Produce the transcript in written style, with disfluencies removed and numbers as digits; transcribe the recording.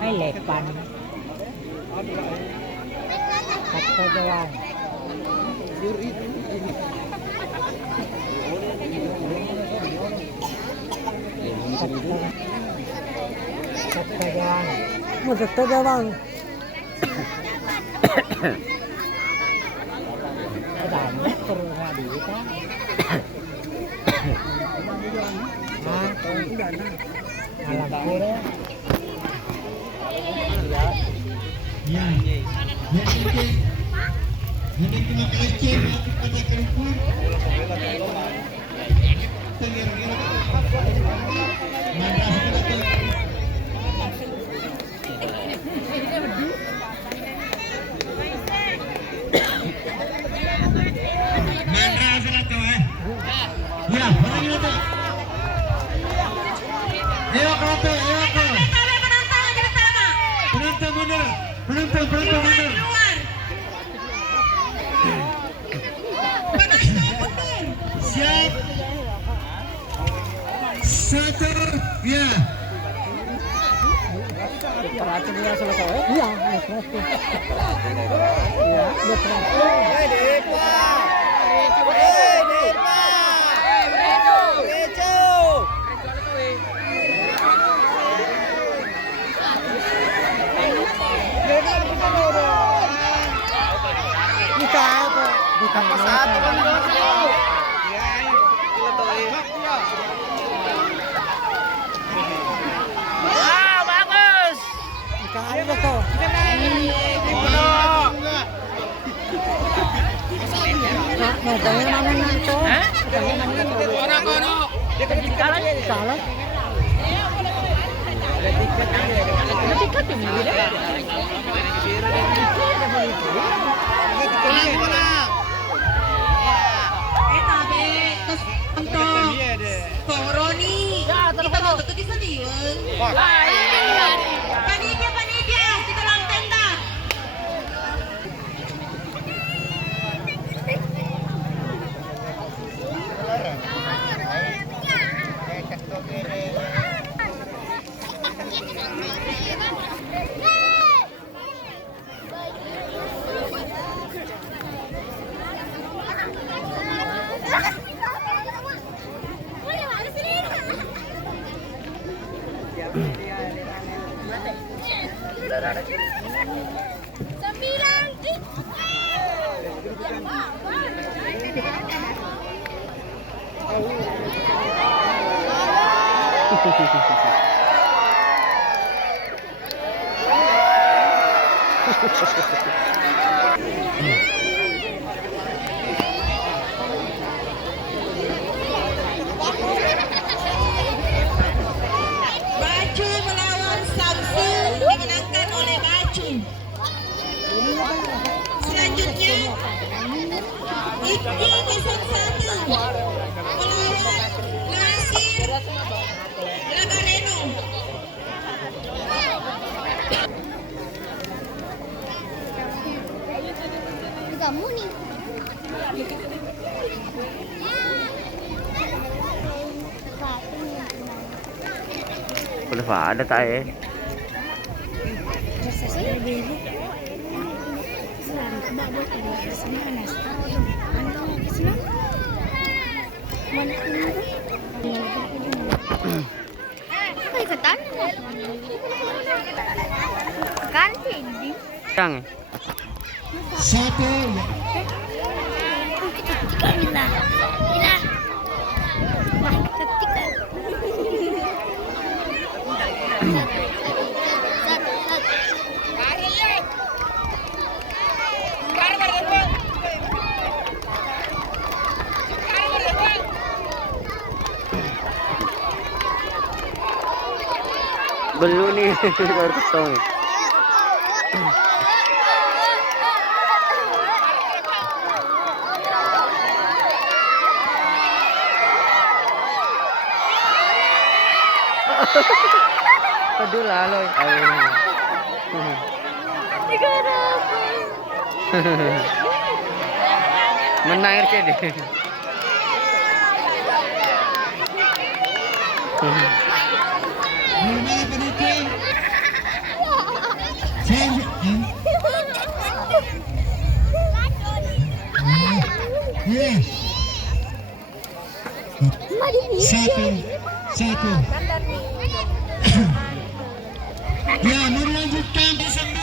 Ay, lepan. Kata doang. Kata doang. Mau kata doang. Banyak perlu ngadi kan? Alam pura. Ya, ini terima kasih kepada Kempur. Ya, orang itu. Ayo kata, ayo kata. Penonton mundur, penonton mundur. Siap. Satu, ya. Perhatian dia selesai. Iya, perhatian. Iya, perhatian. Bukan satu kan wah bagus ikan betul modalnya mana nanti orang kono dia kena kalah tiket ini Roni, kita mau tutup di stadion. Panitia, kita lang tenda. Baju melawan Samsung dimenangkan oleh Baju. Selanjutnya Iki 01 melawan Nasir Lagareno. Kamu nih. Udah ada tak ya? Ikutan? Kan tinggi. Yang Satu. Ketika Mila. Wah, ketika. belum nih baru ketemu. Aduh lah loh. Menang RCD. Bagaimana penipuan? Selanjutnya. Ya. Satu. Ya, melanjutkan 9.